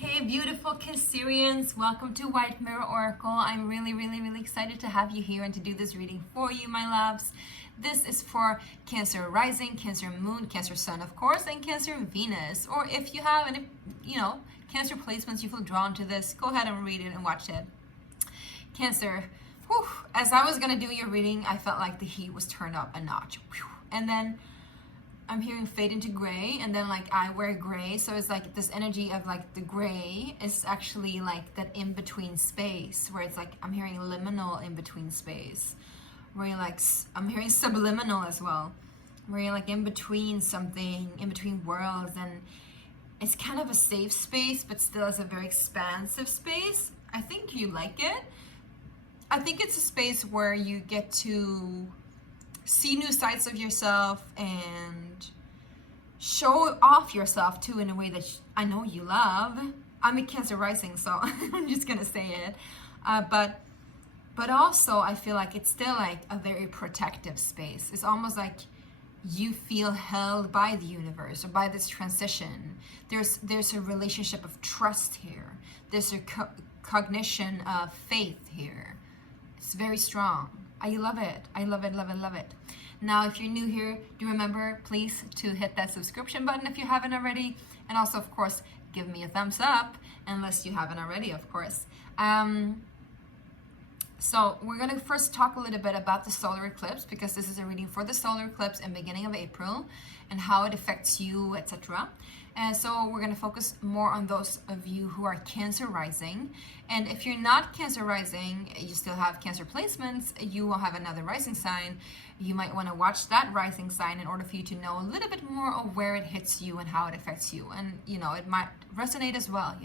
Hey beautiful Cancerians, welcome to White Mirror Oracle. I'm really excited to have you here and to do this reading for you, my loves. This is for Cancer Rising, Cancer Moon, Cancer Sun, of course, and Cancer Venus. Or if you have any, Cancer placements, you feel drawn to this, go ahead and read it and watch it. Cancer, whew, as I was going to do your reading, I felt like the heat was turned up a notch. Whew. And then I'm hearing fade into gray, and then like I wear gray, so it's like this energy of like the gray is actually like that in between space where it's like I'm hearing liminal in between space, where you're like I'm hearing subliminal as well, where you're like in between something, in between worlds, and it's kind of a safe space, but still it's a very expansive space. I think you like it. I think it's a space where you get to see new sides of yourself and show off yourself too in a way that I know you love. I'm a Cancer rising, so I'm just gonna say it. But also I feel like it's still like a very protective space. It's almost like you feel held by the universe or by this transition. There's a relationship of trust here. There's a cognition of faith here. It's very strong. I love it. I love it, love it, love it. Now, if you're new here, do remember, please, to hit that subscription button if you haven't already. And also, of course, give me a thumbs up, unless you haven't already, of course. So we're going to first talk a little bit about the solar eclipse, because this is a reading for the solar eclipse in beginning of April and how it affects you, etc. And so we're going to focus more on those of you who are Cancer rising. And if you're not Cancer rising, you still have Cancer placements, you will have another rising sign. You might want to watch that rising sign in order for you to know a little bit more of where it hits you and how it affects you. And, it might resonate as well,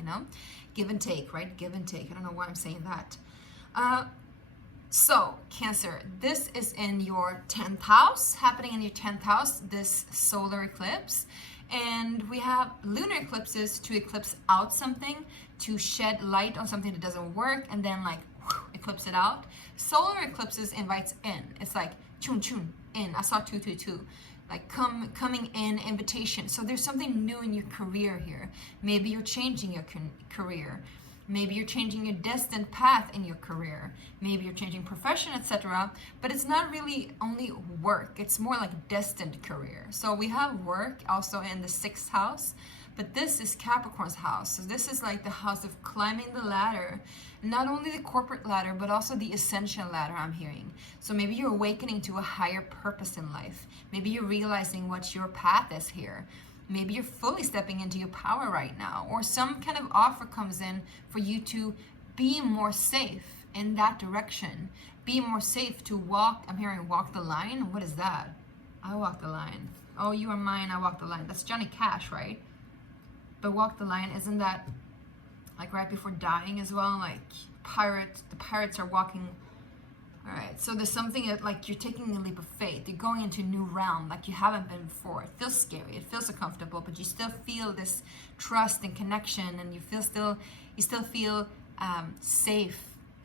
Give and take, right? Give and take. I don't know why I'm saying that. So, Cancer, this is in your 10th house, happening in your 10th house, this solar eclipse. And we have lunar eclipses to eclipse out something, to shed light on something that doesn't work, and then like eclipse it out. Solar eclipses invites in. It's like chun chun, in. I saw 222. Like coming in, invitation. So there's something new in your career here. Maybe you're changing your career. Maybe you're changing your destined path in your career. Maybe you're changing profession, etc. But it's not really only work. It's more like destined career. So we have work also in the 6th house, but this is Capricorn's house. So this is like the house of climbing the ladder. Not only the corporate ladder, but also the ascension ladder, I'm hearing. So maybe you're awakening to a higher purpose in life. Maybe you're realizing what your path is here. Maybe you're fully stepping into your power right now, or some kind of offer comes in for you to be more safe in that direction. Be more safe to walk. I'm hearing walk the line. What is that? I walk the line. Oh, you are mine. I walk the line. That's Johnny Cash, right? But walk the line, isn't that like right before dying as well? Like the pirates are walking. All right, so there's something that like you're taking a leap of faith. You're going into a new realm like you haven't been before. It feels scary. It feels uncomfortable, but you still feel this trust and connection, and you still feel safe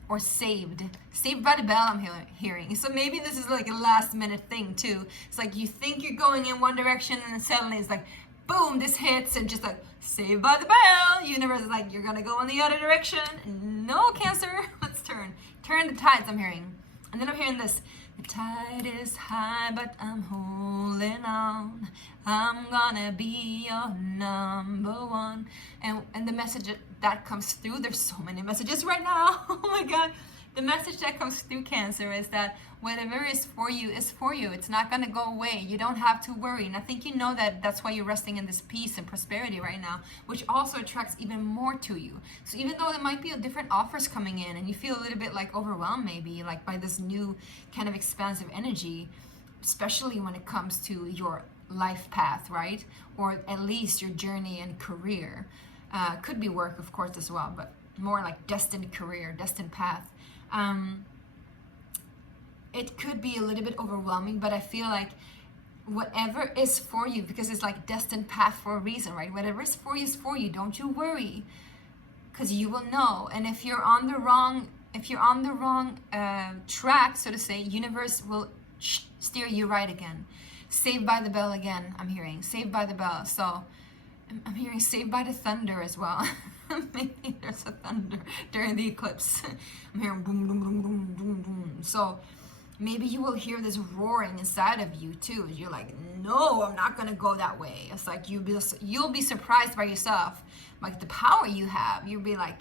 or saved. Saved by the bell, I'm hearing. So maybe this is like a last minute thing too. It's like you think you're going in one direction, and then suddenly it's like, boom, this hits, and just like saved by the bell. Universe is like, you're gonna go in the other direction. No, Cancer, let's turn the tides. I'm hearing. And then I'm hearing this, the tide is high, but I'm holding on. I'm gonna be your number one. And the message that comes through, there's so many messages right now. Oh my God. The message that comes through, Cancer, is that whatever is for you is for you. It's not going to go away. You don't have to worry. And I think you know that that's why you're resting in this peace and prosperity right now, which also attracts even more to you. So even though there might be different offers coming in and you feel a little bit like overwhelmed maybe like by this new kind of expansive energy, especially when it comes to your life path, right? Or at least your journey and career. Could be work, of course, as well, but more like destined career, destined path. It could be a little bit overwhelming, but I feel like whatever is for you, because it's like destined path for a reason, right? Whatever is for you, don't you worry, because you will know. And if you're on the wrong track, so to say, universe will steer you right again. Saved by the bell again, I'm hearing. Saved by the bell. So I'm hearing saved by the thunder as well. Maybe there's a thunder during the eclipse. I'm hearing boom, boom, boom, boom, boom, boom. So maybe you will hear this roaring inside of you too. You're like, no, I'm not gonna go that way. It's like you'll be surprised by yourself, like the power you have. You'll be like,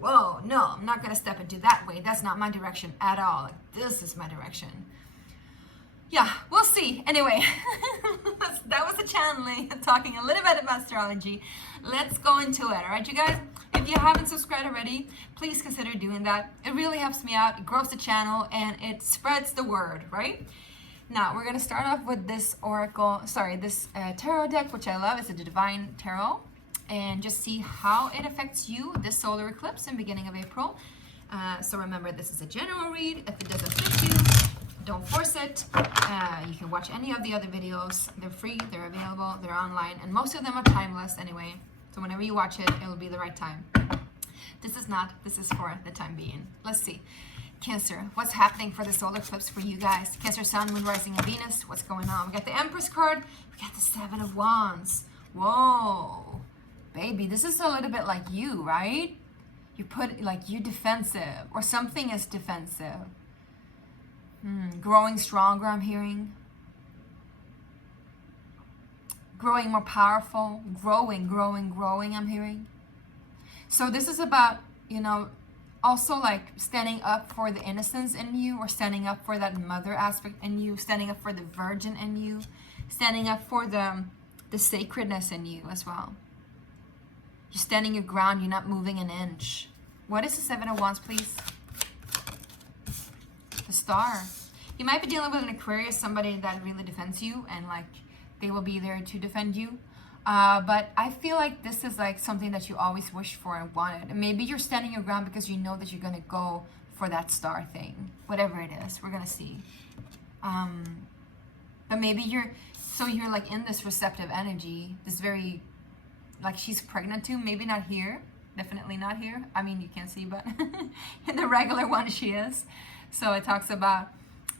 whoa, no, I'm not gonna step into that way. That's not my direction at all. Like, this is my direction. Yeah, we'll see. Anyway, that was a channeling, talking a little bit about astrology. Let's go into it, all right, you guys? If you haven't subscribed already, please consider doing that. It really helps me out, it grows the channel, and it spreads the word, right? Now, we're gonna start off with this this tarot deck, which I love. It's a Divine Tarot, and just see how it affects you, this solar eclipse in beginning of April. So remember, this is a general read. If it doesn't fit you, don't force it. You can watch any of the other videos. They're free, they're available, they're online, and most of them are timeless anyway. So whenever you watch it, it will be the right time. This is not, this is for the time being. Let's see. Cancer, what's happening for the solar eclipse for you guys? Cancer, Sun, Moon, Rising, and Venus, what's going on? We got the Empress card, we got the Seven of Wands. Whoa, baby, this is a little bit like you, right? You put, like, you defensive, or something is defensive. Growing stronger, I'm hearing. Growing more powerful. Growing, I'm hearing. So this is about, you know, also like standing up for the innocence in you, or standing up for that mother aspect in you, standing up for the virgin in you, standing up for the sacredness in you as well. You're standing your ground, you're not moving an inch. What is the Seven of Wands, please? The Star. You might be dealing with an Aquarius, somebody that really defends you, and like they will be there to defend you. But I feel like this is like something that you always wished for and wanted. And maybe you're standing your ground because you know that you're gonna go for that star thing, whatever it is. We're gonna see. But maybe you're like in this receptive energy, this very, like she's pregnant too. Maybe not here, definitely not here. I mean, you can't see, but in the regular one she is. So it talks about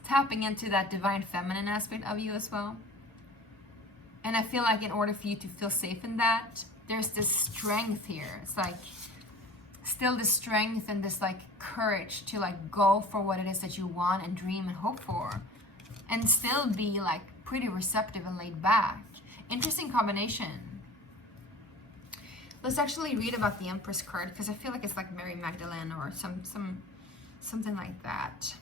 tapping into that divine feminine aspect of you as well. And I feel like in order for you to feel safe in that, there's this strength here. It's like still the strength and this like courage to like go for what it is that you want and dream and hope for, and still be like pretty receptive and laid back. Interesting combination. Let's actually read about the Empress card, because I feel like it's like Mary Magdalene or something like that.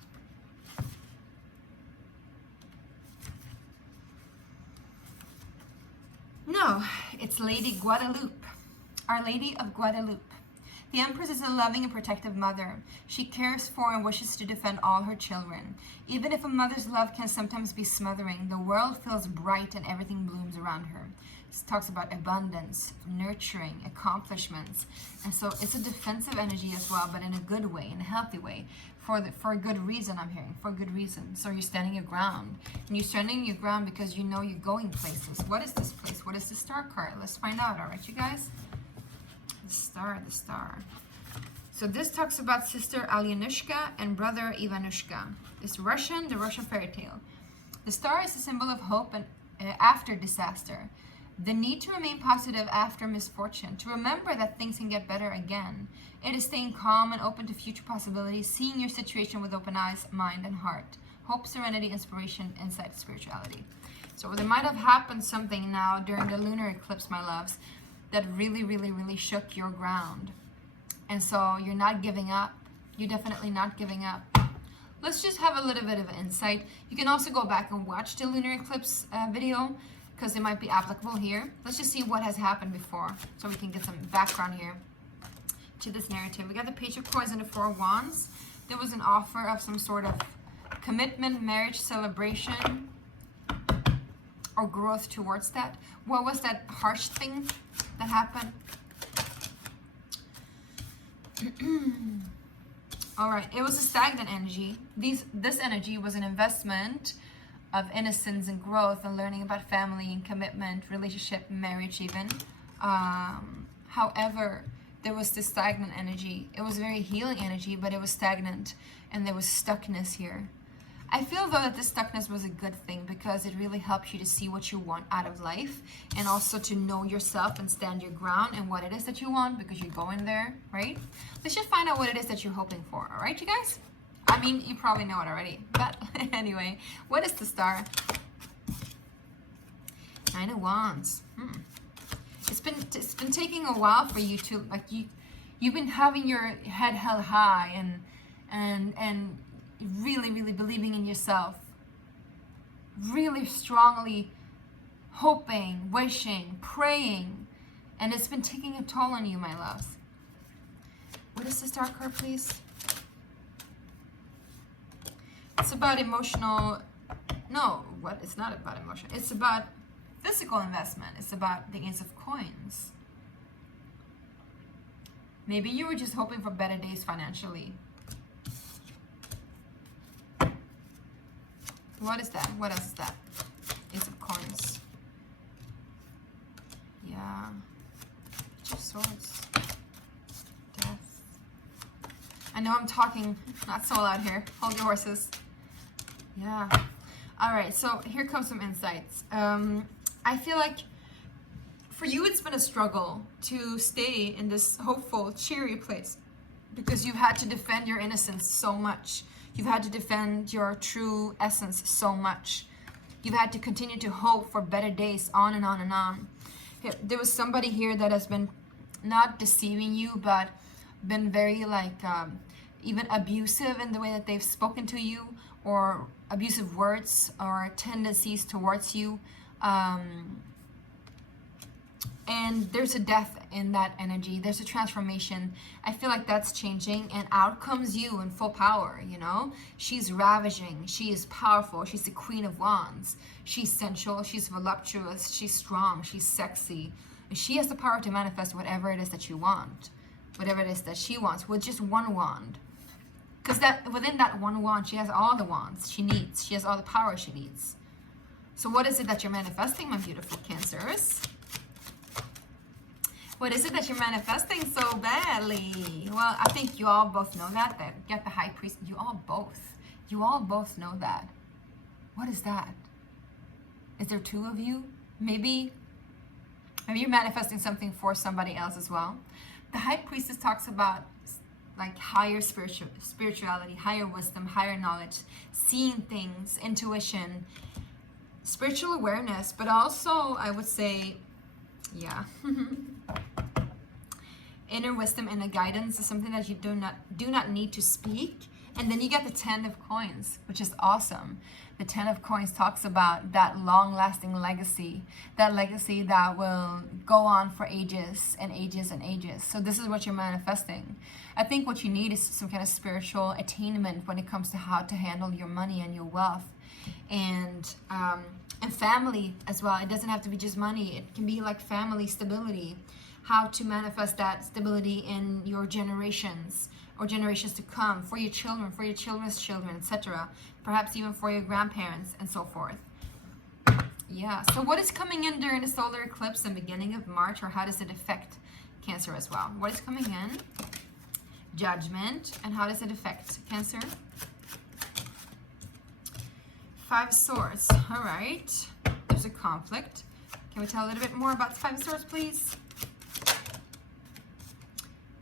No, it's Lady Guadalupe, Our Lady of Guadalupe. The Empress is a loving and protective mother. She cares for and wishes to defend all her children. Even if a mother's love can sometimes be smothering, the world feels bright and everything blooms around her. It talks about abundance, nurturing, accomplishments. And so it's a defensive energy as well, but in a good way, in a healthy way. For a good reason, I'm hearing, for a good reason. So you're standing your ground. And you're standing your ground because you know you're going places. What is this place? What is the Star card? Let's find out, all right, you guys? The Star. So this talks about Sister Alyanushka and Brother Ivanushka. It's the Russian fairy tale. The star is a symbol of hope and after disaster. The need to remain positive after misfortune, to remember that things can get better again. It is staying calm and open to future possibilities, seeing your situation with open eyes, mind, and heart. Hope, serenity, inspiration, insight, spirituality. So there might have happened something now during the lunar eclipse, my loves, that really, really, really shook your ground. And so you're not giving up. You're definitely not giving up. Let's just have a little bit of insight. You can also go back and watch the lunar eclipse video, because it might be applicable here. Let's just see what has happened before, so we can get some background here to this narrative. We got the Page of Coins and the Four of Wands. There was an offer of some sort of commitment, marriage, celebration, or growth towards that. What was that harsh thing that happened? All right, it was a stagnant energy. This energy was an investment of innocence and growth and learning about family and commitment, relationship, marriage even. However, there was this stagnant energy. It was very healing energy, but it was stagnant, and there was stuckness here. I feel though that this stuckness was a good thing because it really helps you to see what you want out of life and also to know yourself and stand your ground and what it is that you want because you go in there, right? Let's just find out what it is that you're hoping for, all right, you guys? I mean, you probably know it already, but anyway, what is the star? Nine of Wands. It's been taking a while for you to, like, you've been having your head held high and really, really believing in yourself, really strongly hoping, wishing, praying, and it's been taking a toll on you, my loves. What is the star card, please? It's about emotional, no, what? It's not about emotion. It's about physical investment. It's about the Ace of Coins. Maybe you were just hoping for better days financially. What is that? What else is that? Ace of Coins. Yeah. Page of Swords. Death. I know I'm talking not so loud here. Hold your horses. Yeah. All right. So here comes some insights. I feel like for you, it's been a struggle to stay in this hopeful, cheery place because you've had to defend your innocence so much. You've had to defend your true essence so much. You've had to continue to hope for better days, on and on and on. There was somebody here that has been not deceiving you, but been very like even abusive in the way that they've spoken to you, or abusive words or tendencies towards you. And there's a death in that energy. There's a transformation. I feel like that's changing, and out comes you in full power, you know? She's ravaging. She is powerful. She's the Queen of Wands. She's sensual. She's voluptuous. She's strong. She's sexy. And she has the power to manifest whatever it is that you want, whatever it is that she wants, with just one wand. Because that within that one wand, she has all the wands she needs. She has all the power she needs. So what is it that you're manifesting, my beautiful Cancers? What is it that you're manifesting so badly? Well, I think you all both know that. That you got the High Priest. You all both know that. What is that? Is there two of you? Maybe you're manifesting something for somebody else as well. The High Priestess talks about like higher spirituality, higher wisdom, higher knowledge, seeing things, intuition, spiritual awareness, but also I would say, yeah. Inner wisdom and a guidance is something that you do not need to speak. And then you get the 10 of Coins, which is awesome. The 10 of Coins talks about that long-lasting legacy, that legacy that will go on for ages and ages and ages. So this is what you're manifesting. I think what you need is some kind of spiritual attainment when it comes to how to handle your money and your wealth, and family as well. It doesn't have to be just money. It can be like family stability, how to manifest that stability in your generations or generations to come, for your children, for your children's children, etc. Perhaps even for your grandparents and so forth. Yeah, so what is coming in during the solar eclipse in the beginning of March, or how does it affect Cancer as well? What is coming in? Judgment, and how does it affect Cancer? 5 of Swords, all right. There's a conflict. Can we tell a little bit more about the 5 of Swords, please?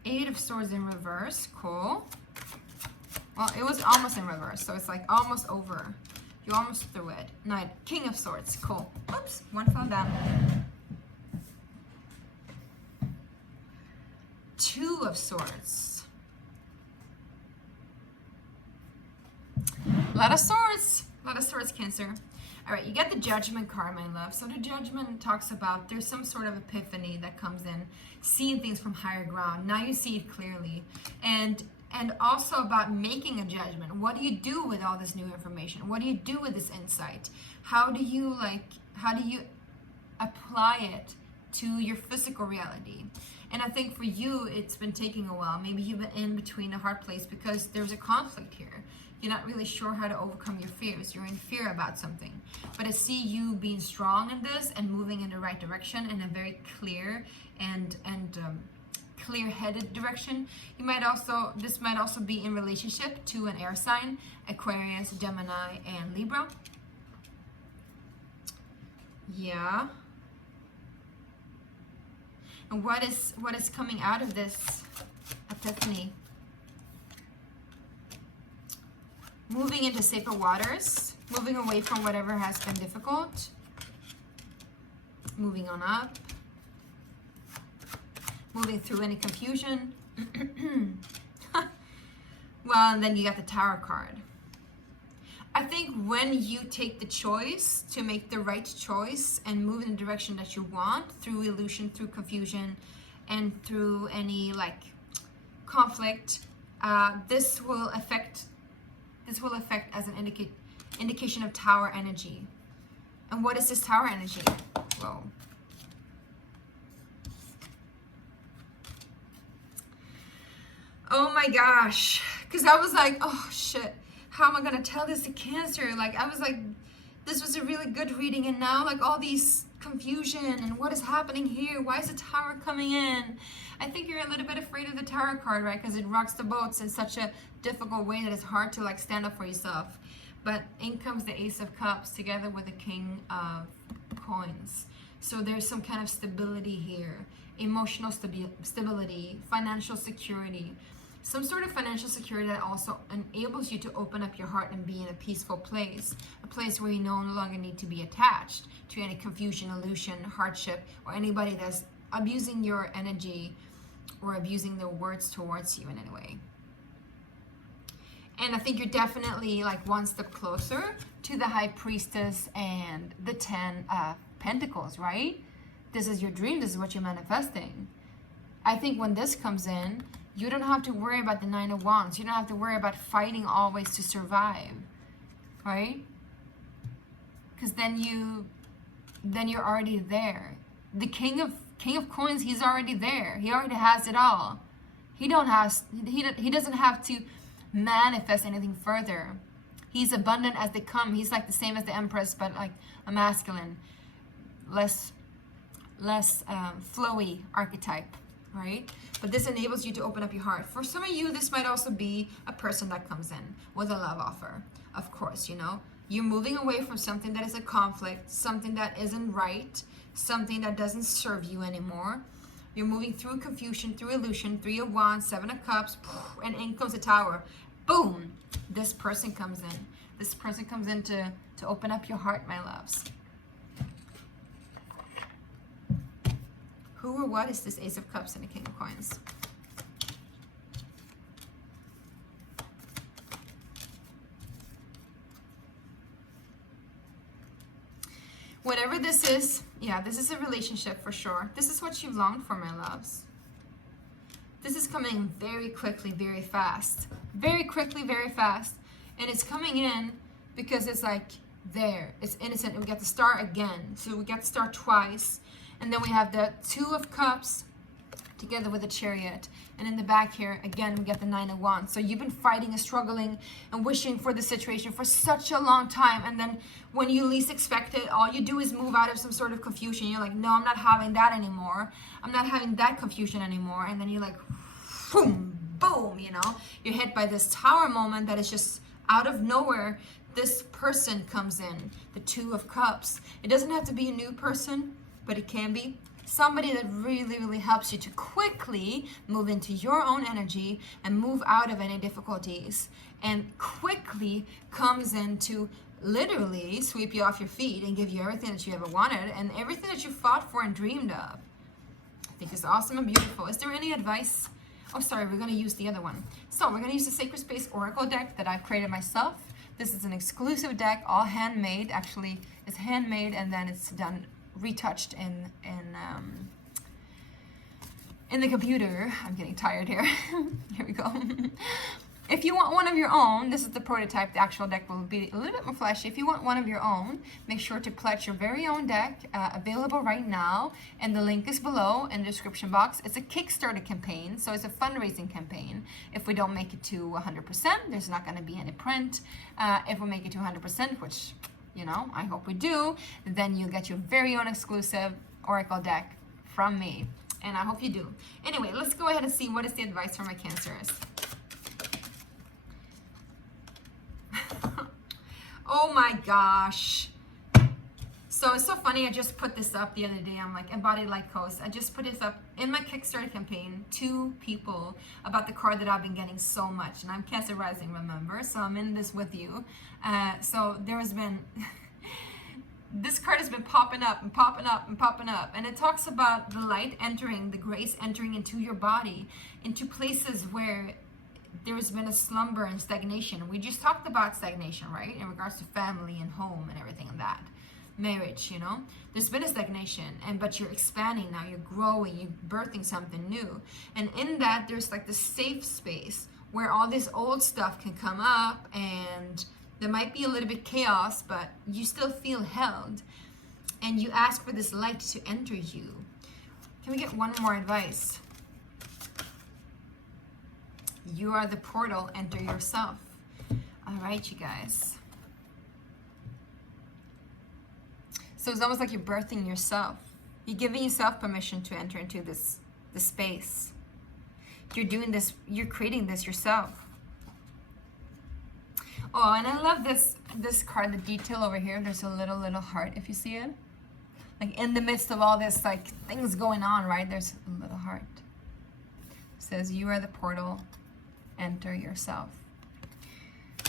8 of Swords in reverse, cool. Well, it was almost in reverse, so it's like almost over. You almost threw it. Knight, King of Swords, cool. Oops, one fell down. 2 of Swords. A lot of swords. A lot of swords, Cancer. All right, you get the Judgment card, my love. So the Judgment talks about there's some sort of epiphany that comes in, seeing things from higher ground. Now you see it clearly. And also about making a judgment. What do you do with all this new information? What do you do with this insight? How do you apply it to your physical reality? And I think for you, it's been taking a while. Maybe you've been in between a hard place because there's a conflict here. You're not really sure how to overcome your fears. You're in fear about something. But I see you being strong in this and moving in the right direction in a very clear and clear-headed direction. This might also be in relationship to an air sign, Aquarius, Gemini, and Libra. Yeah. And what is coming out of this epiphany? Moving into safer waters, moving away from whatever has been difficult, moving on up, moving through any confusion. Well, and then you got the Tower card. I think when you take the choice to make the right choice and move in the direction that you want, through illusion, through confusion, and through any like conflict, this will affect as an indication of Tower energy. And what is this Tower energy? Whoa. Oh my gosh. Because I was like, oh shit, how am I going to tell this to Cancer? Like, I was like, this was a really good reading, and now like all these confusion and what is happening here? Why is the Tower coming in? I think you're a little bit afraid of the Tower card, right? Because it rocks the boats in such a difficult way that it's hard to like stand up for yourself. But in comes the Ace of Cups together with the King of Coins. So there's some kind of stability here, emotional stability, financial security, some sort of financial security that also enables you to open up your heart and be in a peaceful place, a place where you no longer need to be attached to any confusion, illusion, hardship, or anybody that's abusing your energy or abusing their words towards you in any way. And I think you're definitely like one step closer to the High Priestess and the 10 of Pentacles, right? This is your dream. This is what you're manifesting. I think when this comes in, you don't have to worry about the 9 of Wands. You don't have to worry about fighting always to survive, right? Because then you're already there. The King of Coins, he's already there. He already has it all. He doesn't have to manifest anything further. He's abundant as they come. He's like the same as the Empress, but like a masculine, less flowy archetype, right? But this enables you to open up your heart. For some of you, this might also be a person that comes in with a love offer. Of course, you know, you're moving away from something that is a conflict, something that isn't right, something that doesn't serve you anymore. You're moving through confusion, through illusion, 3 of Wands, 7 of Cups, and in comes the Tower. Boom! This person comes in. This person comes in to open up your heart, my loves. Who or what is this Ace of Cups and the King of Coins? Whatever this is, yeah, this is a relationship for sure. This is what you've longed for, my loves. This is coming very quickly, very fast. Very quickly, very fast. And it's coming in because it's like there. It's innocent. And we get to start again. So we get to start twice. And then we have the 2 of Cups together with the Chariot. And in the back here, again, we get the 9 of Wands. So you've been fighting and struggling and wishing for the situation for such a long time. And then when you least expect it, all you do is move out of some sort of confusion. You're like, no, I'm not having that anymore. I'm not having that confusion anymore. And then you're like, boom, boom, you know. You're hit by this Tower moment that is just out of nowhere. This person comes in, the 2 of Cups. It doesn't have to be a new person, but it can be somebody that really, really helps you to quickly move into your own energy and move out of any difficulties, and quickly comes in to literally sweep you off your feet and give you everything that you ever wanted and everything that you fought for and dreamed of. I think it's awesome and beautiful. Is there any advice? Oh, sorry, we're going to use the other one. So we're going to use the Sacred Space Oracle deck that I've created myself. This is an exclusive deck, all handmade. Actually, it's handmade and then it's done retouched in the computer. I'm getting tired here. Here we go. If you want one of your own, this is the prototype. The actual deck will be a little bit more flashy. If you want one of your own, make sure to pledge your very own deck, available right now, and the link is below in the description box. It's a Kickstarter campaign, so it's a fundraising campaign. If we don't make it to 100%, there's not going to be any print. If we make it to 100%, which, you know, I hope we do, then you'll get your very own exclusive Oracle deck from me. And I hope you do. Anyway, let's go ahead and see what is the advice for my Cancers. Oh my gosh. So it's so funny, I just put this up the other day. I'm like, Embodied Light Coast. I just put this up in my Kickstarter campaign to people about the card that I've been getting so much. And I'm Cancer Rising, remember? So I'm in this with you. So there has been, this card has been popping up and popping up and popping up. And it talks about the light entering, the grace entering into your body, into places where there's been a slumber and stagnation. We just talked about stagnation, right? In regards to family and home and everything like that. Marriage, you know, there's been a stagnation, but you're expanding now, you're growing, you're birthing something new, and in that there's like this safe space where all this old stuff can come up, and there might be a little bit chaos, but you still feel held, and you ask for this light to enter you. Can we get one more advice? You are the portal, enter yourself. All right, you guys. So it's almost like you're birthing yourself. You're giving yourself permission to enter into this space. You're doing this, you're creating this yourself. Oh, and I love this card, the detail over here. There's a little heart, if you see it. Like in the midst of all this, like things going on, right? There's a little heart. It says, you are the portal, enter yourself.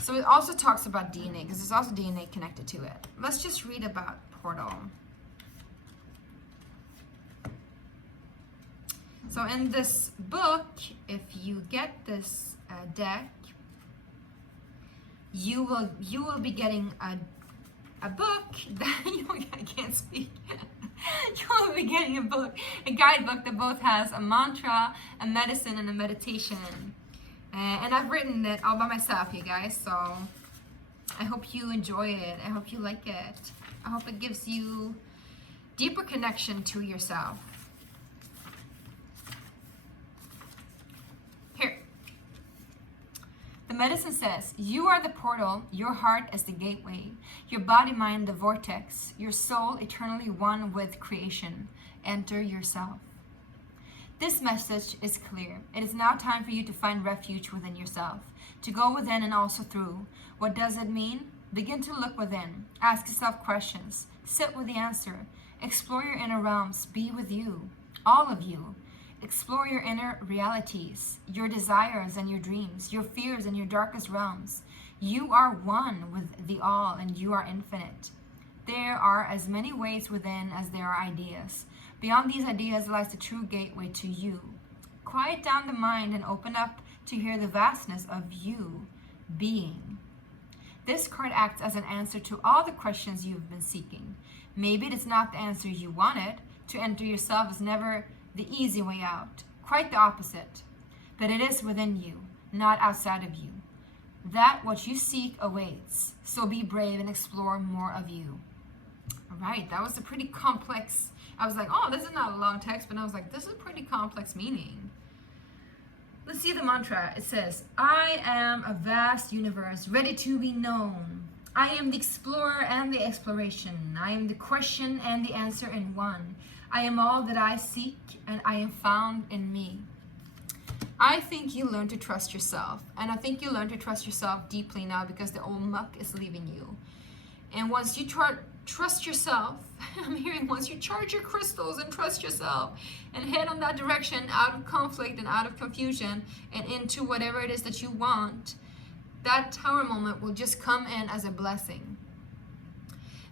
So it also talks about DNA, because there's also DNA connected to it. Let's just read about portal. So in this book, if you get this deck, you will be getting a book that I can't speak. You will be getting a guidebook that both has a mantra, a medicine, and a meditation. And I've written it all by myself, you guys. So I hope you enjoy it. I hope you like it. I hope it gives you deeper connection to yourself. Here. The medicine says, you are the portal, your heart is the gateway, your body, mind, the vortex, your soul eternally one with creation. Enter yourself. This message is clear. It is now time for you to find refuge within yourself, to go within and also through. What does it mean? Begin to look within. Ask yourself questions. Sit with the answer. Explore your inner realms. Be with you. All of you. Explore your inner realities, your desires and your dreams, your fears and your darkest realms. You are one with the all, and you are infinite. There are as many ways within as there are ideas. Beyond these ideas lies the true gateway to you. Quiet down the mind and open up to hear the vastness of you being. This card acts as an answer to all the questions you've been seeking. Maybe it's not the answer you wanted. To enter yourself is never the easy way out. Quite the opposite. But it is within you, not outside of you. That what you seek awaits. So be brave and explore more of you. All right, that was a pretty complex. I was like, oh, this is not a long text, but I was like, this is a pretty complex meaning. Let's see the mantra. It says, I am a vast universe ready to be known. I am the explorer and the exploration. I am the question and the answer in one. I am all that I seek, and I am found in me. I think you learn to trust yourself, and I think you learn to trust yourself deeply now because the old muck is leaving you. And once you trust yourself, I'm hearing once you charge your crystals and trust yourself and head on that direction out of conflict and out of confusion and into whatever it is that you want, that tower moment will just come in as a blessing.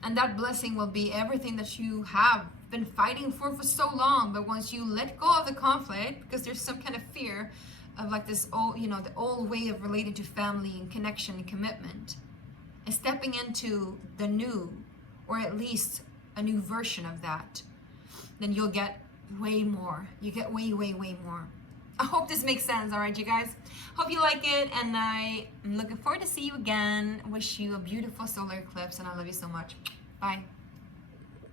And that blessing will be everything that you have been fighting for so long. But once you let go of the conflict, because there's some kind of fear of like this old, the old way of relating to family and connection and commitment, and stepping into the new, or at least a new version of that, then you'll get way more. You get way, way, way more. I hope this makes sense, all right, you guys? Hope you like it, and I am looking forward to see you again. Wish you a beautiful solar eclipse, and I love you so much. Bye.